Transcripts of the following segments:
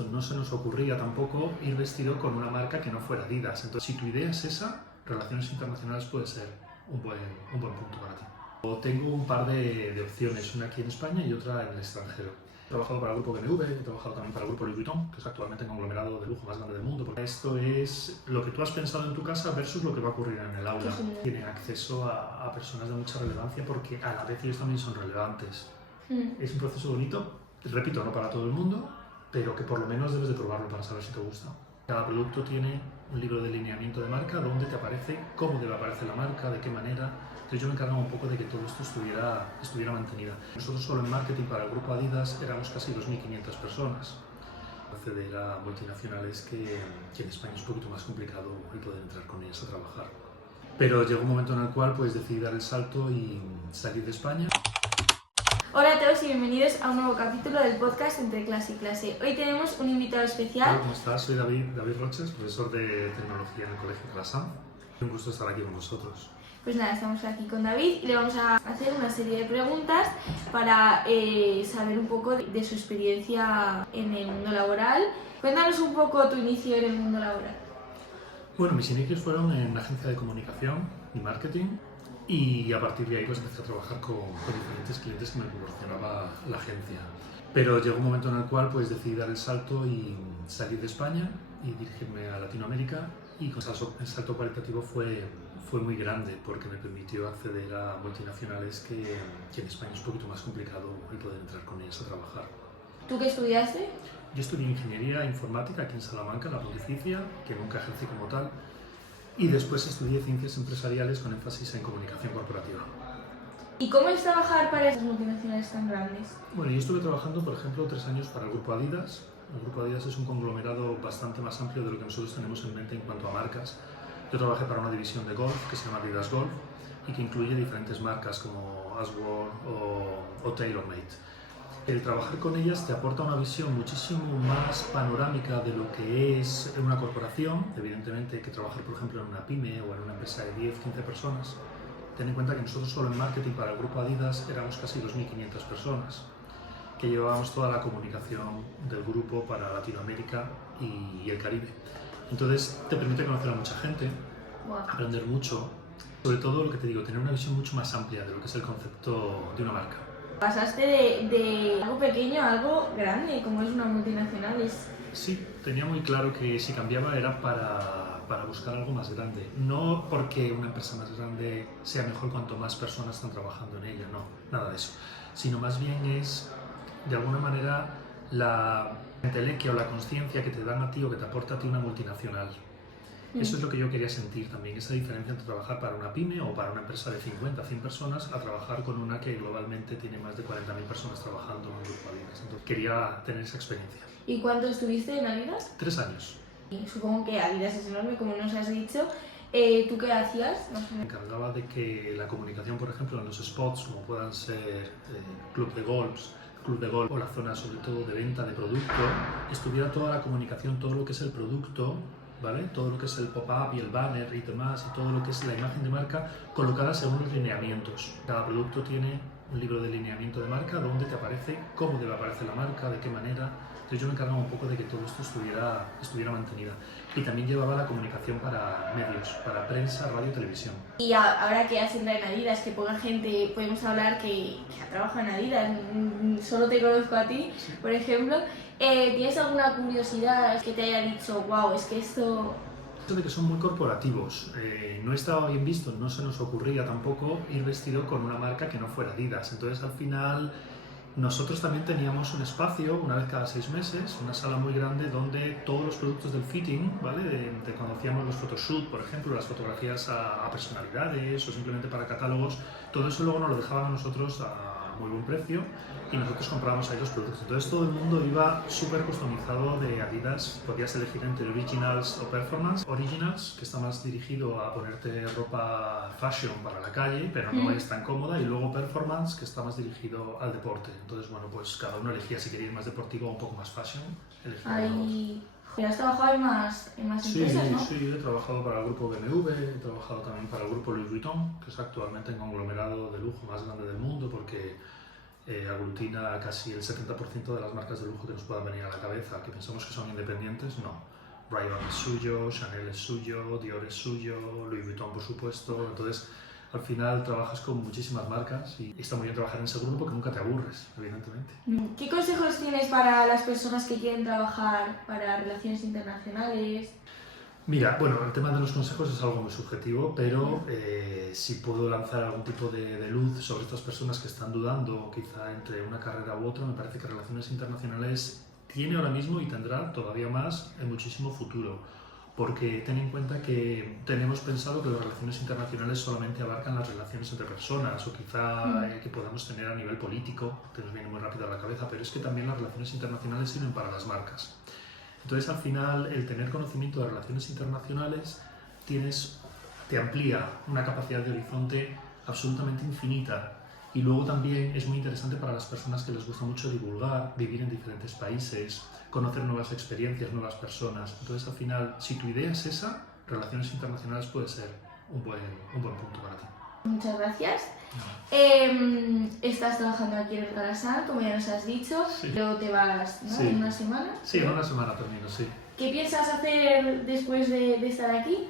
visto, no se nos ocurría tampoco ir vestido con una marca que no fuera Adidas. Entonces, si tu idea es esa, relaciones internacionales puede ser un buen punto para ti. Tengo un par de opciones, una aquí en España y otra en el extranjero. He trabajado para el grupo BMW, he trabajado también para el grupo Louis Vuitton, que es actualmente el conglomerado de lujo más grande del mundo. Porque esto es lo que tú has pensado en tu casa versus lo que va a ocurrir en el aula. Tienen acceso a personas de mucha relevancia porque a la vez ellos también son relevantes. Es un proceso bonito, repito, no para todo el mundo, pero que por lo menos debes de probarlo para saber si te gusta. Cada producto tiene un libro de lineamiento de marca donde te aparece cómo debe aparecer la marca, de qué manera. Entonces yo me encargaba un poco de que todo esto estuviera mantenida. Nosotros solo en marketing para el grupo Adidas éramos casi 2.500 personas. Acceder a multinacionales que en España es un poquito más complicado el poder entrar con ellas a trabajar. Pero llegó un momento en el cual pues decidí dar el salto y salir de España. Hola a todos y bienvenidos a un nuevo capítulo del podcast Entre Clase y Clase. Hoy tenemos un invitado especial. Hola, ¿cómo estás? Soy David Roches, profesor de tecnología en el Colegio Classam. Un gusto estar aquí con vosotros. Pues nada, estamos aquí con David y le vamos a hacer una serie de preguntas para saber un poco de su experiencia en el mundo laboral. Cuéntanos un poco tu inicio en el mundo laboral. Bueno, mis inicios fueron en una agencia de comunicación y marketing y a partir de ahí pues empecé a trabajar con diferentes clientes que me proporcionaba la agencia. Pero llegó un momento en el cual pues decidí dar el salto y salir de España y dirigirme a Latinoamérica y el salto cualitativo fue muy grande porque me permitió acceder a multinacionales que en España es un poquito más complicado el poder entrar con ellas a trabajar. ¿Tú qué estudiaste? Yo estudié Ingeniería Informática aquí en Salamanca, en la Pontificia, que nunca ejercí como tal, y después estudié Ciencias Empresariales con énfasis en Comunicación Corporativa. ¿Y cómo es trabajar para esas multinacionales tan grandes? Bueno, yo estuve trabajando, por ejemplo, 3 años para el Grupo Adidas. El Grupo Adidas es un conglomerado bastante más amplio de lo que nosotros tenemos en mente en cuanto a marcas. Yo trabajé para una división de golf que se llama Adidas Golf y que incluye diferentes marcas como Ashworth o TaylorMade. El trabajar con ellas te aporta una visión muchísimo más panorámica de lo que es una corporación, evidentemente, que trabajar, por ejemplo, en una pyme o en una empresa de 10, 15 personas. Ten en cuenta que nosotros solo en marketing para el grupo Adidas éramos casi 2.500 personas, que llevábamos toda la comunicación del grupo para Latinoamérica y el Caribe. Entonces te permite conocer a mucha gente, aprender mucho, sobre todo lo que te digo, tener una visión mucho más amplia de lo que es el concepto de una marca. Pasaste de algo pequeño a algo grande, como es una multinacional. Sí, tenía muy claro que si cambiaba era para buscar algo más grande. No porque una empresa más grande sea mejor cuanto más personas están trabajando en ella, no, nada de eso. Sino más bien es, de alguna manera, la entelequia o la consciencia que te dan a ti o que te aporta a ti una multinacional. Eso es lo que yo quería sentir también, esa diferencia entre trabajar para una pyme o para una empresa de 50, 100 personas a trabajar con una que globalmente tiene más de 40.000 personas trabajando en un grupo Adidas. Entonces quería tener esa experiencia. ¿Y cuánto estuviste en Adidas? 3 años. Y supongo que Adidas es enorme, como nos has dicho. ¿Tú qué hacías? No sé. Me encargaba de que la comunicación, por ejemplo, en los spots, como puedan ser club de golf o la zona sobre todo de venta de producto, estuviera toda la comunicación, todo lo que es el producto, ¿vale? Todo lo que es el pop-up y el banner y demás, y todo lo que es la imagen de marca colocada según los lineamientos. Cada producto tiene un libro de lineamiento de marca donde te aparece cómo debe aparecer la marca, de qué manera. Entonces yo me encargaba un poco de que todo esto estuviera mantenida. Y también llevaba la comunicación para medios, para prensa, radio y televisión. Y ahora que has entrado en Adidas, que poca gente podemos hablar que ha trabajado en Adidas, solo te conozco a ti, Sí. por ejemplo, ¿tienes alguna curiosidad que te haya dicho, wow, es que esto... De que son muy corporativos, no estaba bien visto, no se nos ocurría tampoco ir vestido con una marca que no fuera Adidas. Entonces al final nosotros también teníamos un espacio una vez cada 6 meses, una sala muy grande donde todos los productos del fitting, ¿vale? de cuando hacíamos los photoshoot, por ejemplo, las fotografías a personalidades o simplemente para catálogos, todo eso luego nos lo dejaban a nosotros a muy buen precio y nosotros comprábamos ahí los productos. Entonces todo el mundo iba súper customizado de Adidas, podías elegir entre Originals o Performance. Originals, que está más dirigido a ponerte ropa fashion para la calle, pero no es tan cómoda, y luego Performance, que está más dirigido al deporte. Entonces, bueno, pues cada uno elegía si quería ir más deportivo o un poco más fashion. Ahí... ¿Has trabajado en más empresas, no? Sí, he trabajado para el grupo BMW, he trabajado también para el grupo Louis Vuitton, que es actualmente el conglomerado de lujo más grande del mundo porque aglutina casi el 70% de las marcas de lujo que nos puedan venir a la cabeza, que pensamos que son independientes, no. Ray-Ban es suyo, Chanel es suyo, Dior es suyo, Louis Vuitton por supuesto. Entonces al final trabajas con muchísimas marcas y está muy bien trabajar en ese grupo porque nunca te aburres, evidentemente. ¿Qué consejos tienes para las personas que quieren trabajar para relaciones internacionales? Mira, bueno, el tema de los consejos es algo muy subjetivo, pero si puedo lanzar algún tipo de luz sobre estas personas que están dudando, quizá entre una carrera u otra, me parece que relaciones internacionales tiene ahora mismo y tendrá todavía más en muchísimo futuro. Porque ten en cuenta que tenemos pensado que las relaciones internacionales solamente abarcan las relaciones entre personas o quizá que podamos tener a nivel político, que nos viene muy rápido a la cabeza, pero es que también las relaciones internacionales sirven para las marcas. Entonces al final el tener conocimiento de relaciones internacionales te amplía una capacidad de horizonte absolutamente infinita. Y luego también es muy interesante para las personas que les gusta mucho divulgar, vivir en diferentes países, conocer nuevas experiencias, nuevas personas. Entonces, al final, si tu idea es esa, relaciones internacionales puede ser un buen punto para ti. Muchas gracias. Estás trabajando aquí en el Calasan, como ya nos has dicho, Sí. luego te vas, ¿no? Sí. En una semana. Sí, en una semana termino, sí. ¿Qué piensas hacer después de estar aquí?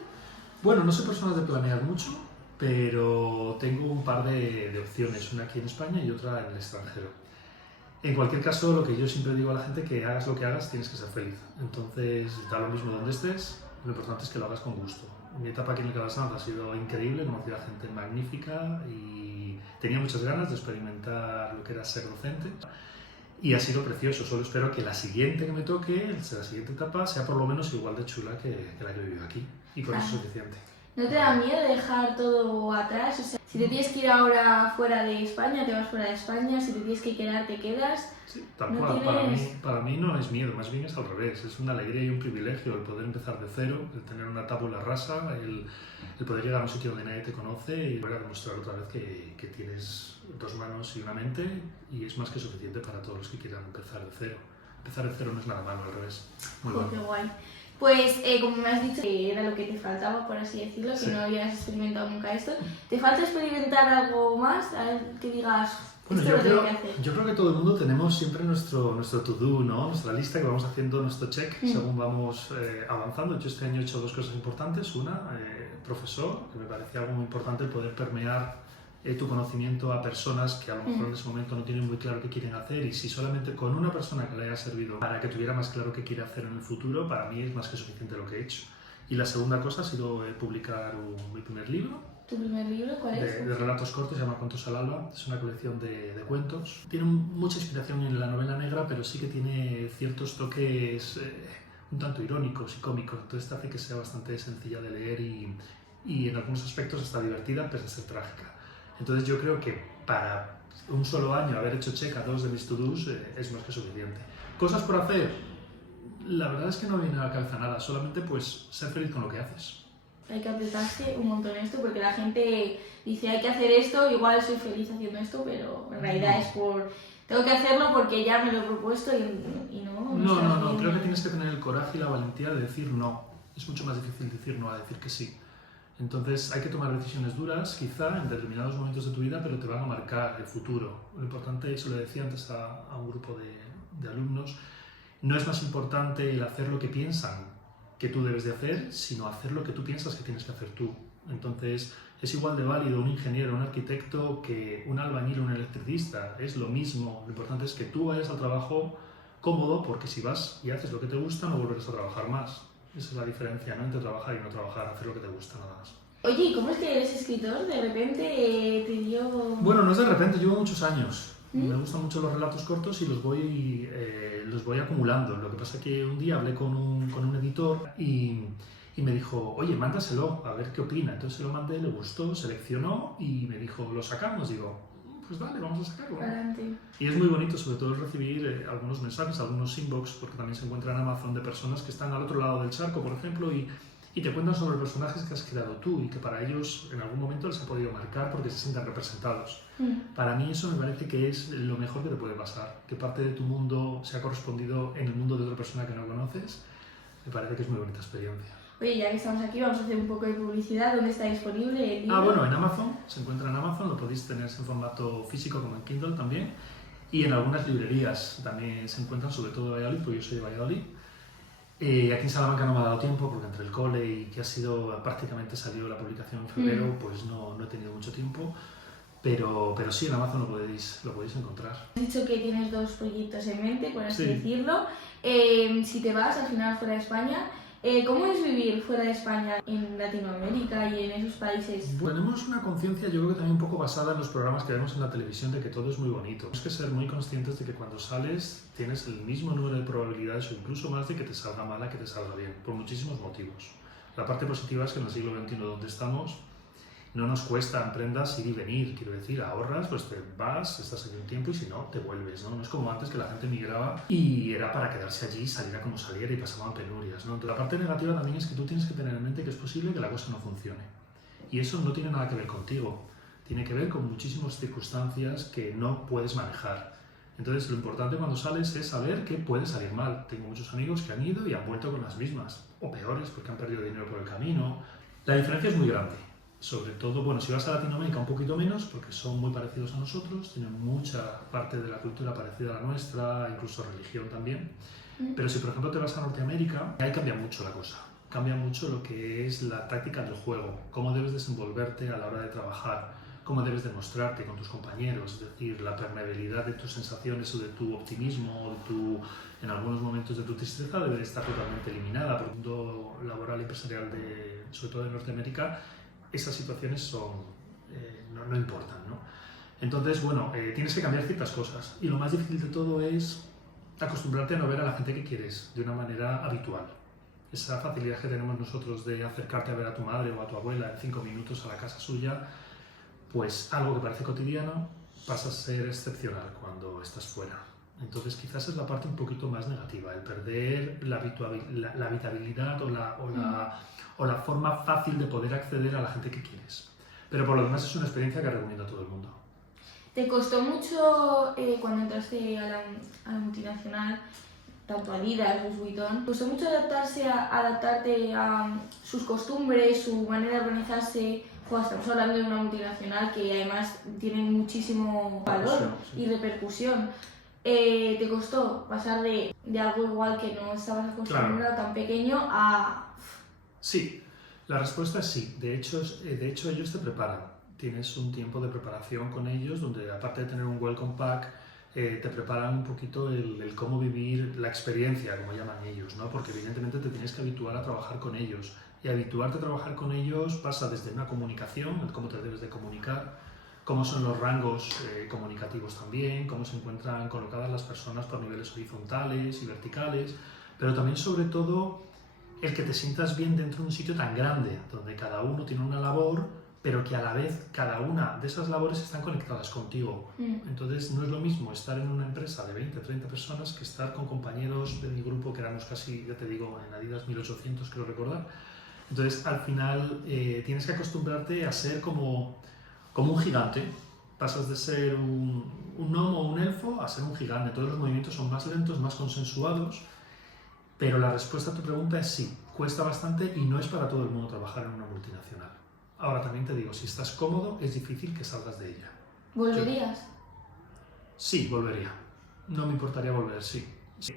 Bueno, no soy persona de planear mucho, pero tengo un par de opciones, una aquí en España y otra en el extranjero. En cualquier caso, lo que yo siempre digo a la gente, que hagas lo que hagas, tienes que ser feliz. Entonces, da lo mismo donde estés, lo importante es que lo hagas con gusto. Mi etapa aquí en el Calasan ha sido increíble, he conocido a gente magnífica y tenía muchas ganas de experimentar lo que era ser docente. Y ha sido precioso, solo espero que la siguiente que me toque, la siguiente etapa, sea por lo menos igual de chula que la que he vivido aquí. Y con eso es suficiente. ¿No te da miedo dejar todo atrás? O sea, si te tienes que ir ahora fuera de España, te vas fuera de España, si te tienes que quedar, te quedas. Sí, tal ¿No cual. tienes...? Para mí no es miedo, más bien es al revés. Es una alegría y un privilegio el poder empezar de cero, el tener una tabula rasa, el poder llegar a un sitio donde nadie te conoce y volver a demostrar otra vez que tienes dos manos y una mente, y es más que suficiente para todos los que quieran empezar de cero. Empezar de cero no es nada malo, al revés. Muy bueno. Qué guay. Pues como me has dicho, que era lo que te faltaba, por así decirlo, Sí. que no habías experimentado nunca esto. ¿Te falta experimentar algo más? A ver, que digas, Bueno, esto lo tengo que hacer. yo creo que todo el mundo tenemos siempre nuestro to-do, ¿no? Nuestra lista que vamos haciendo, nuestro check según vamos avanzando. Yo este año he hecho dos cosas importantes. Una, profesor, que me parecía algo muy importante el poder permear tu conocimiento a personas que a lo mejor en ese momento no tienen muy claro qué quieren hacer, y si solamente con una persona que le haya servido para que tuviera más claro qué quiere hacer en el futuro, para mí es más que suficiente lo que he hecho. Y la segunda cosa ha sido publicar mi primer libro. ¿Tu primer libro cuál es? De relatos cortos, se llama Cuentos al Alba, es una colección de cuentos. Tiene mucha inspiración en la novela negra, pero sí que tiene ciertos toques un tanto irónicos y cómicos, entonces hace que sea bastante sencilla de leer y en algunos aspectos está divertida, pese a ser trágica. Entonces yo creo que para un solo año haber hecho check a dos de mis to-dos es más que suficiente. ¿Cosas por hacer? La verdad es que no me viene a la cabeza nada, solamente pues ser feliz con lo que haces. Hay que apretarse un montón esto, porque la gente dice hay que hacer esto, igual soy feliz haciendo esto, pero en realidad es por... Tengo que hacerlo porque ya me lo he propuesto y no... No, creo que tienes que tener el coraje y la valentía de decir no. Es mucho más difícil decir no a decir que sí. Entonces hay que tomar decisiones duras, quizá en determinados momentos de tu vida, pero te van a marcar el futuro. Lo importante, eso le decía antes a un grupo de alumnos, no es más importante el hacer lo que piensan que tú debes de hacer, sino hacer lo que tú piensas que tienes que hacer tú. Entonces es igual de válido un ingeniero, un arquitecto, que un albañil o un electricista. Es lo mismo. Lo importante es que tú vayas al trabajo cómodo, porque si vas y haces lo que te gusta, no volverás a trabajar más. Esa es la diferencia, ¿no? Entre trabajar y no trabajar, hacer lo que te gusta nada más. Oye, ¿y cómo es que eres escritor? De repente te dio... Bueno, no es de repente, llevo muchos años. Me gustan mucho los relatos cortos y los voy acumulando. Lo que pasa es que un día hablé con un editor y me dijo, oye, mándaselo, a ver qué opina. Entonces se lo mandé, le gustó, seleccionó y me dijo, ¿lo sacamos? Digo, pues vale, vamos a sacarlo. Adelante. Y es muy bonito, sobre todo, recibir algunos mensajes, algunos inbox, porque también se encuentra en Amazon de personas que están al otro lado del charco, por ejemplo, y te cuentan sobre personajes que has creado tú y que para ellos en algún momento les ha podido marcar porque se sientan representados. Para mí eso me parece que es lo mejor que te puede pasar, que parte de tu mundo se ha correspondido en el mundo de otra persona que no conoces. Me parece que es muy bonita experiencia. Oye, ya que estamos aquí, vamos a hacer un poco de publicidad. ¿Dónde está disponible el libro? Bueno, en Amazon, se encuentra en Amazon, lo podéis tener en formato físico como en Kindle también. y en algunas librerías también se encuentran, sobre todo en Valladolid, porque yo soy de Valladolid. Aquí en Salamanca no me ha dado tiempo porque entre el cole y que ha sido prácticamente salió la publicación en febrero, pues no he tenido mucho tiempo, pero sí, en Amazon lo podéis encontrar. Has dicho que tienes 2 proyectos en mente, por así Sí. decirlo. Si te vas al final fuera de España, ¿cómo es vivir fuera de España en Latinoamérica y en esos países? Tenemos una conciencia, yo creo que también un poco basada en los programas que vemos en la televisión, de que todo es muy bonito. Tenemos que ser muy conscientes de que cuando sales tienes el mismo número de probabilidades o incluso más de que te salga mal a que te salga bien, por muchísimos motivos. La parte positiva es que en el siglo XXI donde estamos no nos cuesta en prendas ir y venir, quiero decir, ahorras, pues te vas, estás aquí un tiempo y si no, te vuelves, ¿no? No es como antes que la gente migraba y era para quedarse allí, saliera como saliera y pasaban penurias, ¿no? Entonces, la parte negativa también es que tú tienes que tener en mente que es posible que la cosa no funcione. Y eso no tiene nada que ver contigo, tiene que ver con muchísimas circunstancias que no puedes manejar. Entonces, lo importante cuando sales es saber que puede salir mal. Tengo muchos amigos que han ido y han vuelto con las mismas, o peores, porque han perdido dinero por el camino. La diferencia es muy grande. Sobre todo, bueno, si vas a Latinoamérica un poquito menos, porque son muy parecidos a nosotros, tienen mucha parte de la cultura parecida a la nuestra, incluso religión también. Pero si por ejemplo te vas a Norteamérica, ahí cambia mucho la cosa. Cambia mucho lo que es la táctica del juego, cómo debes desenvolverte a la hora de trabajar, cómo debes demostrarte con tus compañeros, es decir, la permeabilidad de tus sensaciones o de tu optimismo o en algunos momentos de tu tristeza debe estar totalmente eliminada. Por el mundo laboral y empresarial, sobre todo de Norteamérica, esas situaciones no importan, ¿no? Entonces, bueno, tienes que cambiar ciertas cosas y lo más difícil de todo es acostumbrarte a no ver a la gente que quieres de una manera habitual. Esa facilidad que tenemos nosotros de acercarte a ver a tu madre o a tu abuela en 5 minutos a la casa suya, pues algo que parece cotidiano pasa a ser excepcional cuando estás fuera. Entonces quizás es la parte un poquito más negativa, el perder la habitabilidad o la forma fácil de poder acceder a la gente que quieres. Pero por lo demás es una experiencia que recomiendo a todo el mundo. ¿Te costó mucho cuando entraste a la multinacional, tanto Adidas, Louis Vuitton, costó mucho adaptarte a sus costumbres, su manera de organizarse? Estamos hablando de una multinacional que además tiene muchísimo valor y repercusión. ¿Te costó pasar de algo igual que no estabas acostumbrado, tan pequeño, a...? Sí, la respuesta es sí. De hecho ellos te preparan. Tienes un tiempo de preparación con ellos donde, aparte de tener un welcome pack, te preparan un poquito el cómo vivir la experiencia, como llaman ellos, ¿no? Porque evidentemente te tienes que habituar a trabajar con ellos. Y habituarte a trabajar con ellos pasa desde una comunicación, cómo te debes de comunicar, cómo son los rangos comunicativos también, cómo se encuentran colocadas las personas por niveles horizontales y verticales, pero también sobre todo el que te sientas bien dentro de un sitio tan grande, donde cada uno tiene una labor, pero que a la vez cada una de esas labores están conectadas contigo. Entonces no es lo mismo estar en una empresa de 20, 30 personas que estar con compañeros de mi grupo, que éramos casi, ya te digo, en Adidas 1800, creo recordar. Entonces al final tienes que acostumbrarte a ser como un gigante. Pasas de ser un gnomo o un elfo a ser un gigante. Todos los movimientos son más lentos, más consensuados, pero la respuesta a tu pregunta es sí, cuesta bastante y no es para todo el mundo trabajar en una multinacional. Ahora también te digo, si estás cómodo, es difícil que salgas de ella. ¿Volverías? Sí, volvería. No me importaría volver, sí.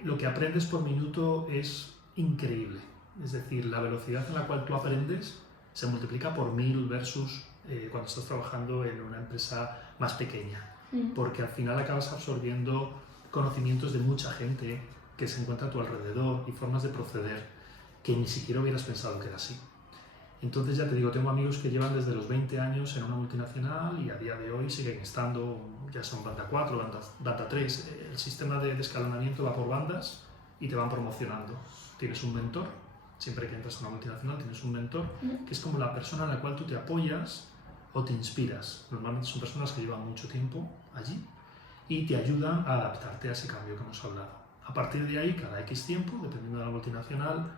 Lo que aprendes por minuto es increíble. Es decir, la velocidad en la cual tú aprendes se multiplica por 1000 versus cuando estás trabajando en una empresa más pequeña. Porque al final acabas absorbiendo conocimientos de mucha gente que se encuentra a tu alrededor y formas de proceder que ni siquiera hubieras pensado que era así. Entonces ya te digo, tengo amigos que llevan desde los 20 años en una multinacional y a día de hoy siguen estando, ya son banda 4, banda 3. El sistema de escalonamiento va por bandas y te van promocionando. Tienes un mentor, siempre que entras a una multinacional tienes un mentor, que es como la persona en la cual tú te apoyas o te inspiras. Normalmente son personas que llevan mucho tiempo allí y te ayudan a adaptarte a ese cambio que hemos hablado. A partir de ahí, cada X tiempo, dependiendo de la multinacional,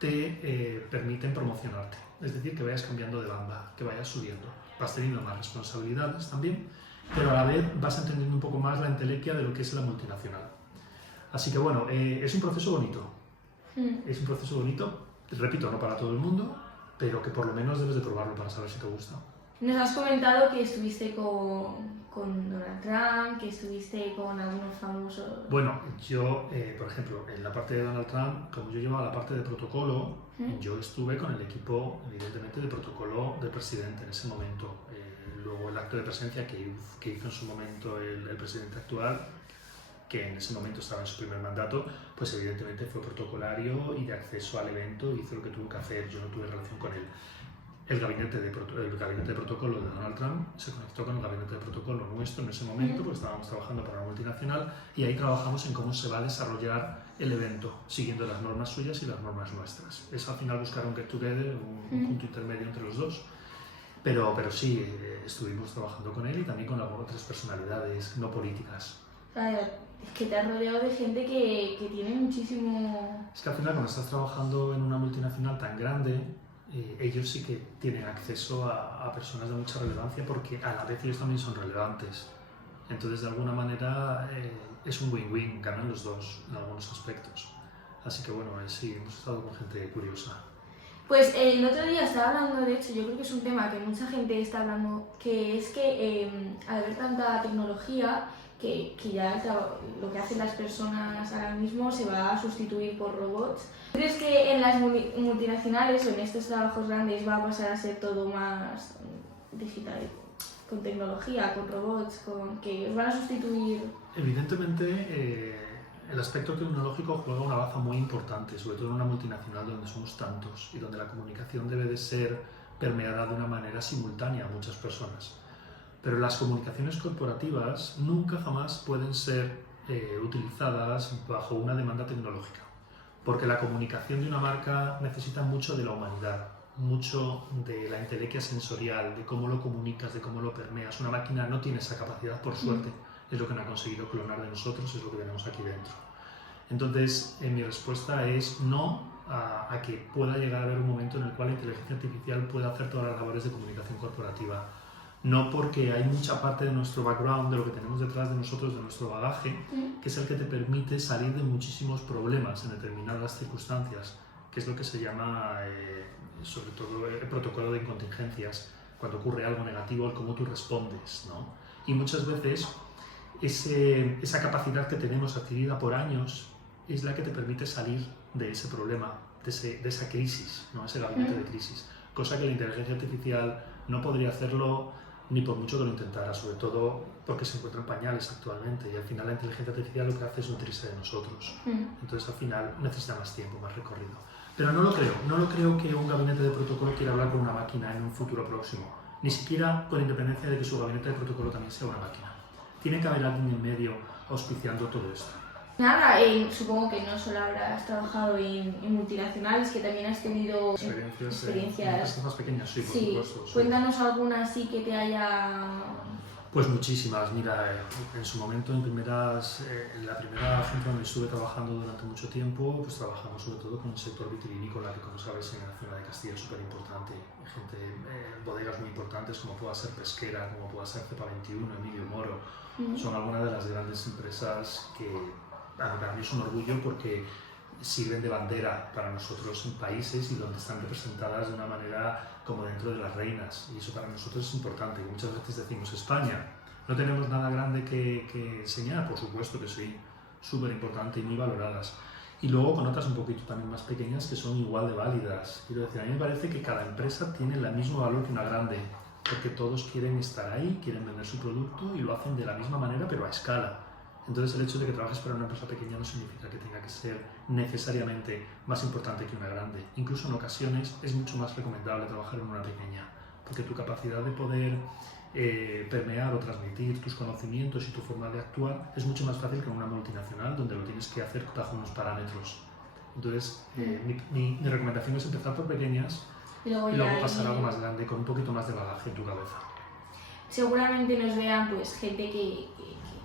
te permiten promocionarte. Es decir, que vayas cambiando de banda, que vayas subiendo. Vas teniendo más responsabilidades también, pero a la vez vas entendiendo un poco más la entelequia de lo que es la multinacional. Así que bueno, es un proceso bonito. Es un proceso bonito, repito, no para todo el mundo, pero que por lo menos debes de probarlo para saber si te gusta. Nos has comentado que estuviste con con Donald Trump, que estuviste con algunos famosos. Bueno, yo, por ejemplo, en la parte de Donald Trump, como yo llevaba la parte de protocolo, yo estuve con el equipo, evidentemente, de protocolo del presidente en ese momento. Luego el acto de presencia que hizo en su momento el presidente actual, que en ese momento estaba en su primer mandato, pues evidentemente fue protocolario y de acceso al evento, hizo lo que tuvo que hacer, yo no tuve relación con él. El gabinete de protocolo de Donald Trump se conectó con el gabinete de protocolo nuestro en ese momento, porque estábamos trabajando para una multinacional, y ahí trabajamos en cómo se va a desarrollar el evento, siguiendo las normas suyas y las normas nuestras. Es al final buscar un get together, un punto intermedio entre los dos. Pero sí, estuvimos trabajando con él y también con algunas otras personalidades no políticas. Es que te has rodeado de gente que tiene muchísimo... Es que al final, cuando estás trabajando en una multinacional tan grande, ellos sí que tienen acceso a personas de mucha relevancia, porque a la vez ellos también son relevantes. Entonces, de alguna manera, es un win-win, ganan los dos en algunos aspectos. Así que bueno, sí, hemos estado con gente curiosa. Pues el otro día estaba hablando, de hecho, yo creo que es un tema que mucha gente está hablando, que es que al haber tanta tecnología, que ya lo que hacen las personas ahora mismo se va a sustituir por robots. ¿Crees que en las multinacionales o en estos trabajos grandes va a pasar a ser todo más digital, con tecnología, con robots, que os van a sustituir? Evidentemente, el aspecto tecnológico juega una baza muy importante, sobre todo en una multinacional donde somos tantos y donde la comunicación debe de ser permeada de una manera simultánea a muchas personas. Pero las comunicaciones corporativas nunca jamás pueden ser utilizadas bajo una demanda tecnológica, porque la comunicación de una marca necesita mucho de la humanidad, mucho de la entelequia sensorial, de cómo lo comunicas, de cómo lo permeas. Una máquina no tiene esa capacidad, por suerte, es lo que no ha conseguido clonar de nosotros, es lo que tenemos aquí dentro. Entonces, mi respuesta es no a que pueda llegar a haber un momento en el cual la inteligencia artificial pueda hacer todas las labores de comunicación corporativa. No, porque hay mucha parte de nuestro background, de lo que tenemos detrás de nosotros, de nuestro bagaje, que es el que te permite salir de muchísimos problemas en determinadas circunstancias, que es lo que se llama, sobre todo, el protocolo de contingencias, cuando ocurre algo negativo, el cómo tú respondes, ¿no? Y muchas veces esa capacidad que tenemos adquirida por años es la que te permite salir de ese problema, de esa crisis, ¿no? Ese gabinete de crisis, cosa que la inteligencia artificial no podría hacerlo ni por mucho que lo intentara, sobre todo porque se encuentra en pañales actualmente, y al final la inteligencia artificial lo que hace es nutrirse de nosotros. Entonces al final necesita más tiempo, más recorrido. Pero no lo creo que un gabinete de protocolo quiera hablar con una máquina en un futuro próximo, ni siquiera con independencia de que su gabinete de protocolo también sea una máquina. Tiene que haber alguien en medio auspiciando todo esto. Nada, supongo que no solo habrás trabajado en multinacionales, que también has tenido experiencias más pequeñas, sí, por supuesto. Sí. Cuéntanos alguna así que te haya... Pues muchísimas. Mira, en su momento, en la primera agencia donde estuve trabajando durante mucho tiempo, pues trabajamos sobre todo con el sector vitivinícola, que como sabes en la zona de Castilla es súper importante. Bodegas muy importantes como pueda ser Pesquera, como pueda ser Cepa 21, Emilio Moro, son algunas de las grandes empresas que para mí es un orgullo, porque sirven de bandera para nosotros en países y donde están representadas de una manera como dentro de las reinas, y eso para nosotros es importante. Muchas veces decimos España, no tenemos nada grande que enseñar, por supuesto que sí, súper importante y muy valoradas. Y luego con otras un poquito también más pequeñas que son igual de válidas. Quiero decir, a mí me parece que cada empresa tiene el mismo valor que una grande, porque todos quieren estar ahí, quieren vender su producto y lo hacen de la misma manera pero a escala. Entonces el hecho de que trabajes para una empresa pequeña no significa que tenga que ser necesariamente más importante que una grande. Incluso en ocasiones es mucho más recomendable trabajar en una pequeña, porque tu capacidad de poder permear o transmitir tus conocimientos y tu forma de actuar es mucho más fácil que en una multinacional, donde lo tienes que hacer bajo unos parámetros. Entonces mi recomendación es empezar por pequeñas y luego pasar a algo más grande con un poquito más de bagaje en tu cabeza. Seguramente nos vean pues gente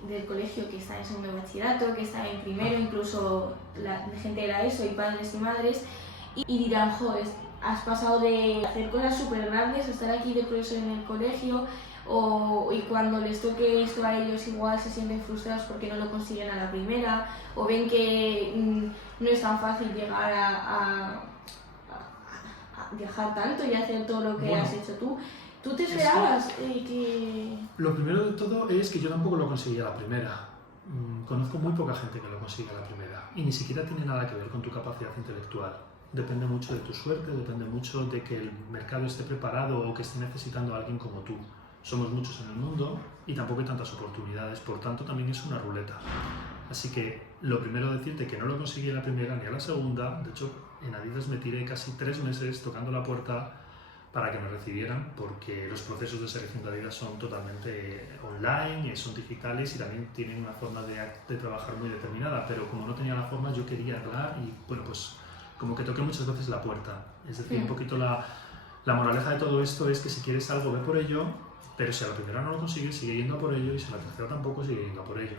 del colegio que está en segundo de bachillerato, que está en primero, incluso gente de la ESO y padres y madres, y dirán, joder, has pasado de hacer cosas súper grandes a estar aquí de profesor en el colegio, y cuando les toque esto a ellos igual se sienten frustrados porque no lo consiguen a la primera, o ven que no es tan fácil llegar a viajar tanto y hacer todo lo que has hecho tú. ¿Tú te esperabas que...? Lo primero de todo es que yo tampoco lo conseguí a la primera. Conozco muy poca gente que lo consigue a la primera y ni siquiera tiene nada que ver con tu capacidad intelectual. Depende mucho de tu suerte, depende mucho de que el mercado esté preparado o que esté necesitando a alguien como tú. Somos muchos en el mundo y tampoco hay tantas oportunidades, por tanto también es una ruleta. Así que lo primero decirte que no lo conseguí a la primera ni a la segunda. De hecho, en Adidas me tiré casi 3 meses tocando la puerta para que me recibieran, porque los procesos de selección de Adidas son totalmente online, son digitales y también tienen una forma de trabajar muy determinada, pero como no tenía la forma yo quería hablar y bueno, pues como que toqué muchas veces la puerta. Es decir, un poquito la moraleja de todo esto es que si quieres algo ve por ello, pero si a la primera no lo consigues sigue yendo a por ello y si a la tercera tampoco sigue yendo a por ello.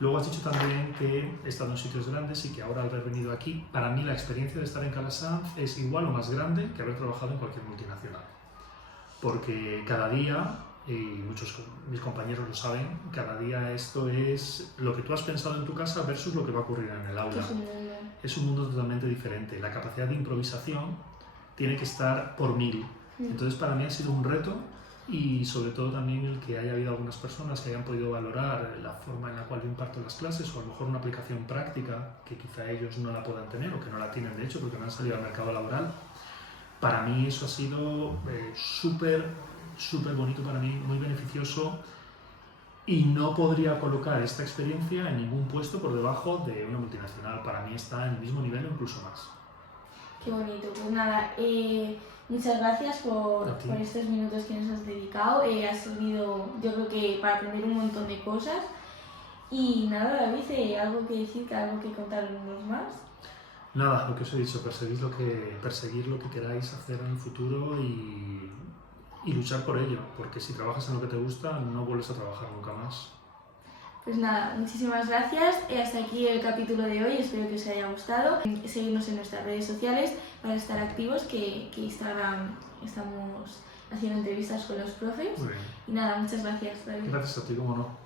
Luego has dicho también que he estado en sitios grandes y que ahora al haber venido aquí, para mí la experiencia de estar en Calasanz es igual o más grande que haber trabajado en cualquier multinacional. Porque cada día, y muchos mis compañeros lo saben, cada día esto es lo que tú has pensado en tu casa versus lo que va a ocurrir en el aula. Es un mundo totalmente diferente. La capacidad de improvisación tiene que estar por 1000. Entonces para mí ha sido un reto. Y sobre todo también el que haya habido algunas personas que hayan podido valorar la forma en la cual yo imparto las clases o a lo mejor una aplicación práctica que quizá ellos no la puedan tener o que no la tienen de hecho porque no han salido al mercado laboral. Para mí eso ha sido súper bonito para mí, muy beneficioso y no podría colocar esta experiencia en ningún puesto por debajo de una multinacional. Para mí está en el mismo nivel o incluso más. Qué bonito, pues nada, muchas gracias por estos minutos que nos has dedicado. Has servido, yo creo que para aprender un montón de cosas. Y nada, David, ¿algo que decir, algo que contarnos más? Nada, lo que os he dicho, perseguir lo que queráis hacer en el futuro y luchar por ello, porque si trabajas en lo que te gusta no vuelves a trabajar nunca más. Pues nada, muchísimas gracias. Hasta aquí el capítulo de hoy, espero que os haya gustado. Seguidnos en nuestras redes sociales para estar activos, que Instagram estamos haciendo entrevistas con los profes. Muy bien. Y nada, muchas gracias, David. Gracias a ti, cómo no.